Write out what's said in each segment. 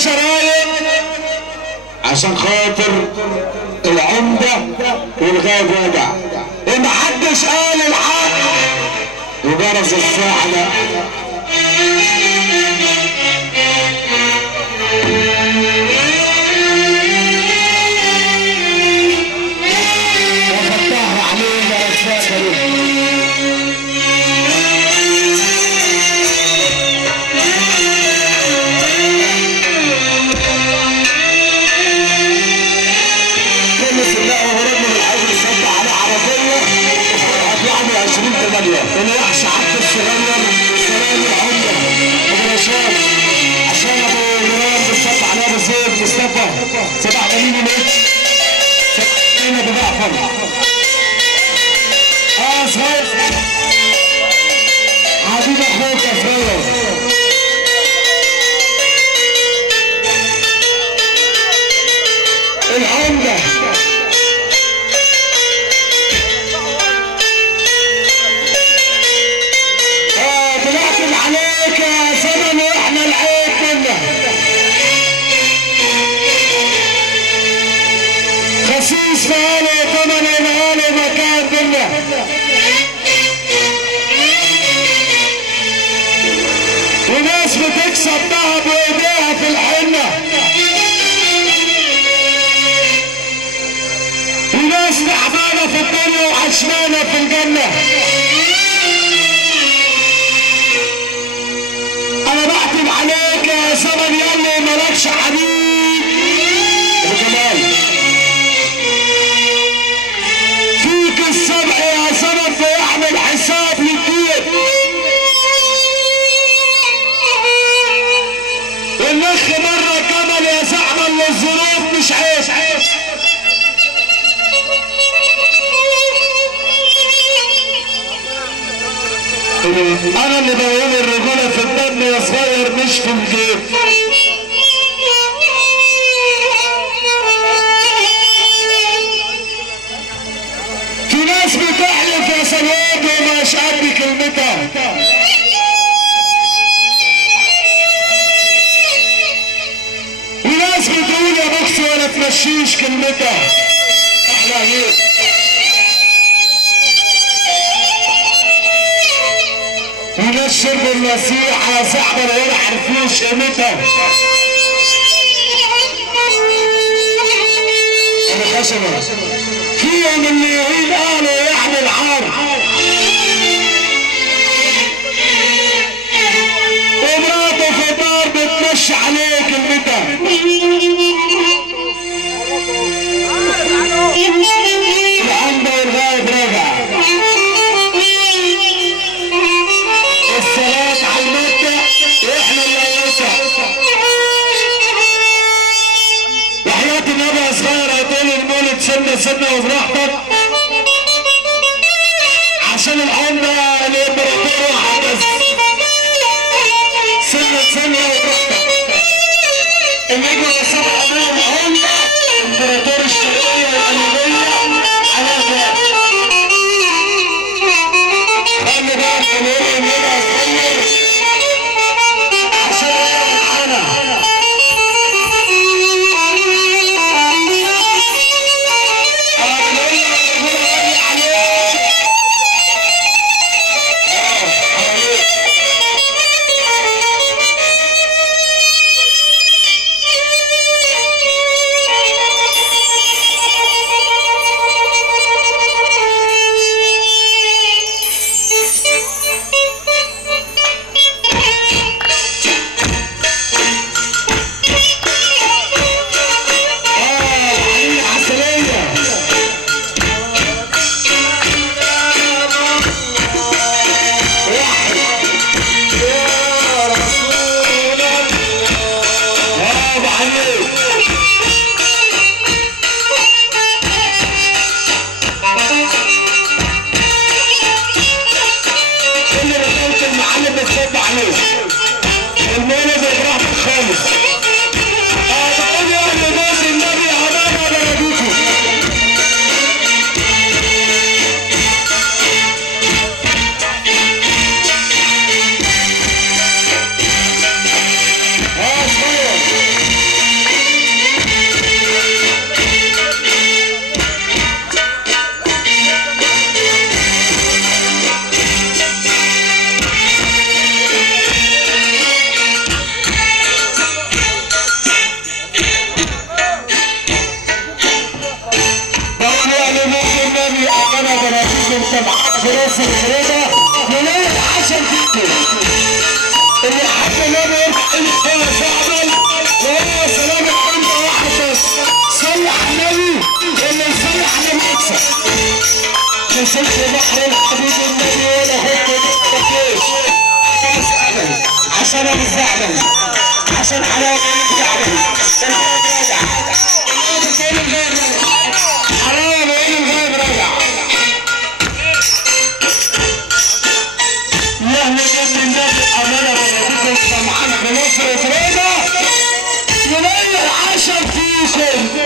باشا رايق عشان خاطر العمدة والغاب وجع، ومحدش قال الحق وجرس الساعة ده. وفتحوا علينا أسماء كريم. الوحش عبد الصغير سلام العمدة ابو رشاد عشان ابو مرام بيصب على ابو زيد مصطفى صباح امين ميت صباح ابو جعفر صغير حبيب اخوك يا صغير العمدة عليك يا زمن واحنا العيب منا خسيس مالي ثمني مالي مكان منا وناس بتكسب ذهب وايديها في الحنة وناس تعبانة في الدنيا وعشمانة في الجنة. انا بحكم عليك يا زمن ياللي مالكش حبيب ابو جمال فيك السبع يا زمن بيعمل حساب للدين والنخ مرة كمل يا زعمل للظروف مش عيش انا اللي بقول الرجولة في الدم يا صغير مش في الجيب. في ناس بتحلف يا سواد ومش قد كلمتها وناس بتقول يا بوكس ولا تمشيش كلمتها. احلى عليك وناس شرب النصيحة يا صاحبي ولا عارفوش قيمتها. انا خشبة فيهم اللي يقول قالوا يحمل عار ومراته في الدار بتمشي عليه كلمتها. العمدة والغايب راجع الصلاة على المكة واحنا اللي هنوسع وحياة النبي يا صغير هتقول المولد سنة وبراحتك عشان العمدة الامبراطور حدث سنة وبراحتك. النجم والسبع امام العمدة امبراطور الشرقية والقليبية على الباب. خلي بالك من هنا صغير عشان معانا يا زعبل وهو سلام الحمد واحد بس. صلي على النبي اللي يصلي على المكسب. نزلت بحر الحبيب النبي ولا هو مكيش. عشان ابو الزعبل عشان حلاوه الزعبل. حلاوه بين الغيب رجع. يا بيت النبي امانه بناديكم سمعانا بمصر وفريده ينيل العشر فيكم.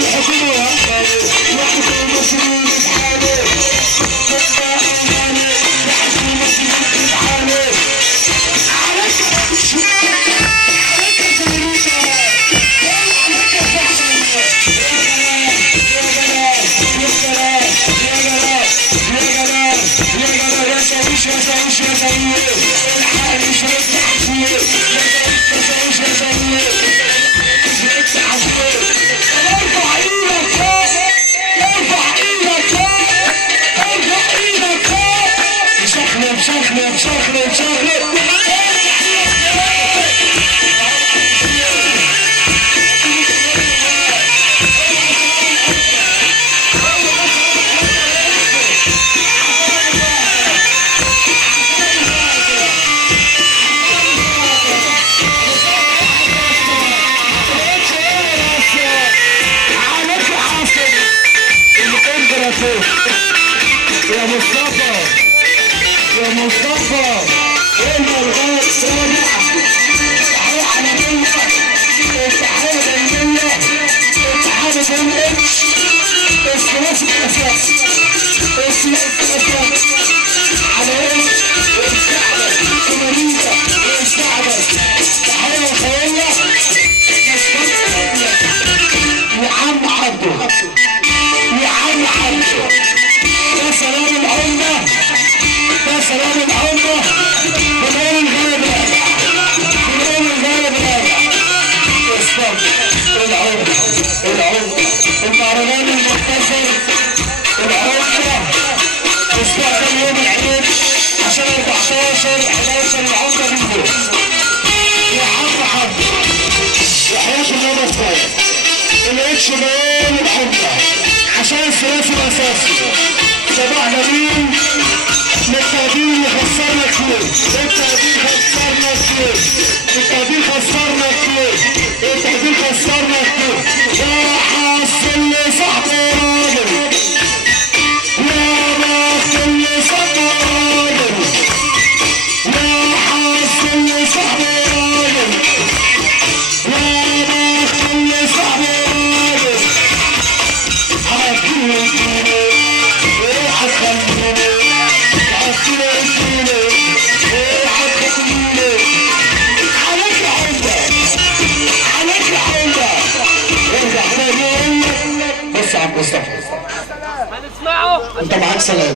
والحكومة يا مصطفى يا مصطفى قلنا الغاية سامع صحيح على مية اتحاد المية اتحاد الاتش الثلاثي الاساسي الاساسي على ايش السعدة الكمالية السعدة تحية الخيالية يا عم عبده يا عم عبده يا سلام العمدة يا سلام العمدة بنقول الغالب راجع بنقول الغالب راجع استنى العمدة المهرجان المنتظر العمدة استقبل يوم العيد عشان 14/11 العمدة منه يا عم عبده وحياة النبي الطيب الاتش بيقول العمدة عشان الثلاثي الاساسي صباح جميل للتقدير اللي خسرنا كتير التقدير خسرنا كتير التقدير خسرنا كتير التقدير خسرنا كتير يا حاسن لصاحبي راجل يا باطل لصاحبي راجل يا حاسن لصاحبي راجل يا باطل لصاحبي راجل حاكيني بص يا عم مصطفى هنسمعه انت معاك سلام.